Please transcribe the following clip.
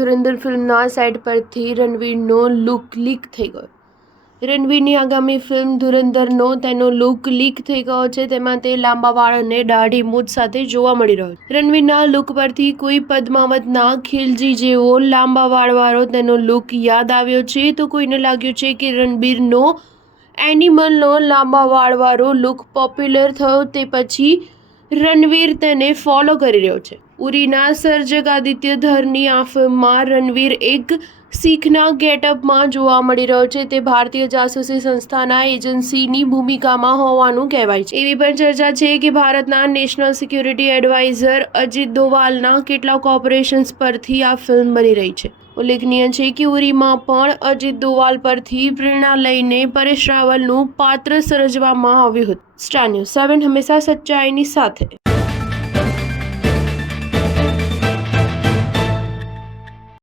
ધુરંધર ફિલ્મના સેટ પરથી રણવીરનો look leak થઈ ગયો. રણવીરની આગામી ફિલ્મ ધુરંધરનો તેનો લુક લીક થઈ ગયો છે. તેમાં તે લાંબા વાળ અને દાઢી મૂછ સાથે જોવા મળી રહ્યો છે. રણવીરના લુક પરથી કોઈ પદ્માવતના ખિલજી જેવો લાંબા વાળવાળો તેનો લુક યાદ આવ્યો છે, તો કોઈને લાગ્યું છે કે રણબીરનો એનિમલનો લાંબા વાળવાળો લુક પોપ્યુલર થયો તે પછી રણવીર તેને ફોલો કરી રહ્યો છે. ઉરીના સર્જક આદિત્ય ધરની આ ફિલ્મમાં રણવીર એક શીખના ગેટઅપમાં જોવા મળી રહ્યો છે. તે ભારતીય જાસૂસી સંસ્થાના એજન્સીની ભૂમિકામાં હોવાનું કહેવાય છે. એવી પણ ચર્ચા છે કે ભારતના નેશનલ સિક્યુરિટી એડવાઇઝર અજીત દોવાલના કેટલાક ઓપરેશન્સ પરથી આ ફિલ્મ બની રહી છે. ઉલ્લેખનીય છે કે ઉરીમાં પણ અજીત દોવાલ પરથી પ્રેરણા લઈને પરેશ રાવલનું પાત્ર સર્જવામાં આવ્યું હતું. સ્ટાર ન્યૂઝ 7 હંમેશા સચ્ચાઈની સાથે.